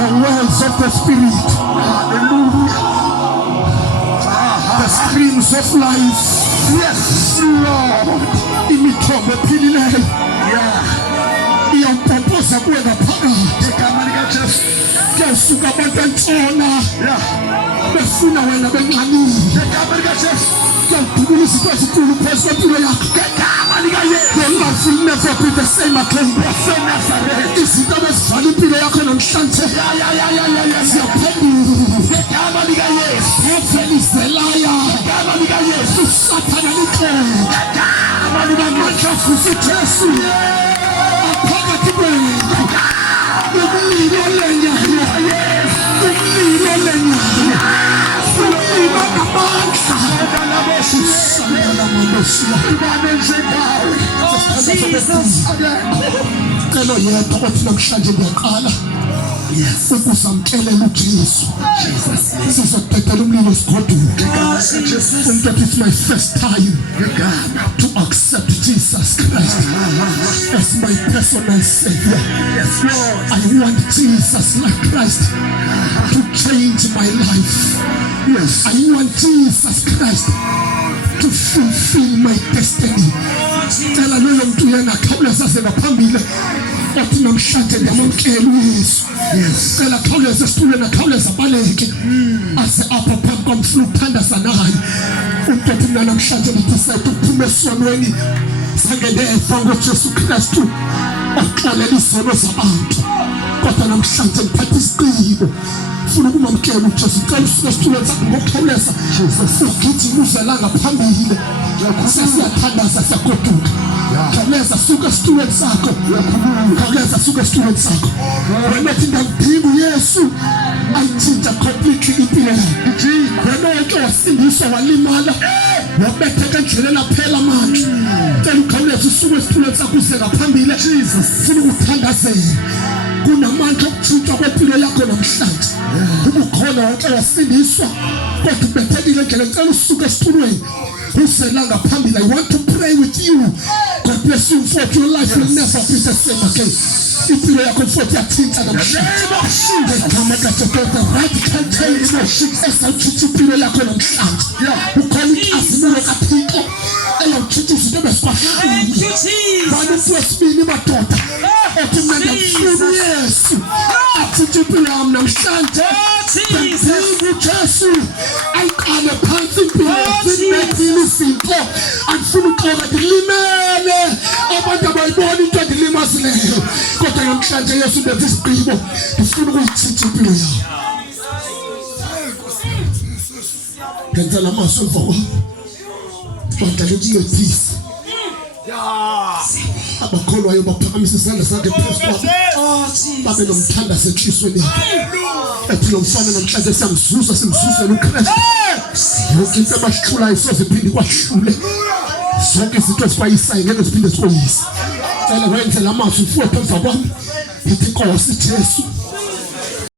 The wells of the Spirit. Hallelujah. The streams of life. Yes, Lord. Imithombo ephilileyo. Yeah. Iyampopoza kuwena phakathi. Kuyasuka abantu entshona. Befuna wena benqanile. Kuyadubula izinto ezinkulu phezu kwempilo yakho. Your life will never be the same again. Izinto ebezivala impilo yakho namhlanje ziyaphambili. Heaven is a liar. Usathana likhona. Amandla futhi Jesu. Aphakathi kwenu. Umlilo lenyayo. Umlilo lenyayo. Umlilo ngamandla. Celo yedwa kwathi namhlanje ngiyaqala ukuzamkelela uJesu. Sizobhedela umlilo sigodule. It's my first time to accept Jesus Christ as my personal Savior. I want Jesus like Christ to change my life. I want Jesus Christ to fulfill my destiny. Tell loyo mntu yena khawuleza ngaphambili othi namhlanje ndiyamamkela uYesu. Cela khawuleza esitulweni khawuleza baleke ase apha phambi komfuna ukuthandaza naye. Umntu othi mina namhlanje ngidecide ukuphuma esonweni sangedeva ngoJesu Kristu oxolela izono zabantu. Kodwa namhlanje ngithatha isigqibo ufuna ukumamkela uJesu. Cela usuke esitulweni sakho ngokukhawuleza ugijima uzela ngaphambili. Siyathandaza siyagoduka. Khawuleza suka esitulweni sakho. Khawuleza suka esitulweni sakho. Wena uthi ngidinga uYesu ayitshintsha completely impilo yakho. Wena onke wasindiswa walimala wabetheka endleleni aphela amandla. Cela ukhawuleza usuke esitulweni sakho uze ngaphambili. Ufuna ukuthandazela. Kunamandla okuthinta kwempilo yakho namhlanje. Ubukhona wonke wasindiswa kodwa ubethekile endleleni. Cela usuke esitulweni uzela ngaphambili. I want to pray with you. God bless you for your life will never be the same again. Impilo yakho futhi yathinta namhlanje. The radical change esawuthinta impilo yakho namhlanje. Ukhona inkazimulo kaThixo eyawuthinta izinto ebezikwashula. Bantu wesibili madoda othi mina ngifuna uYesu athinta impilo yami namhlanje. Ngidinga uJesu ayiqale phansi impilo yami izinto angifuna uxoka ndilimele abantu abayibona into endilimazileyo. Kodwa namhlanje Yesu ndenza isigqibo ngifuna ukuyithinta impilo yami. Ngenza lamasho emva kwami badala ukuncedisa abakholwayo baphakamisa isandla sakhe phezu kwabo babe nomthandazo enhliziyweni yakhe. Ethi lo mfana namhlanje siyamzuza simzuzela uKristu. Yonke into abashihlulayo soziphinde kwahlule. Zonke izinto ezikwayisayo ngeke ziphinde zikoyise. Cela wenze lamasho mfowethu emva kwami. Ithi Nkosi Jesu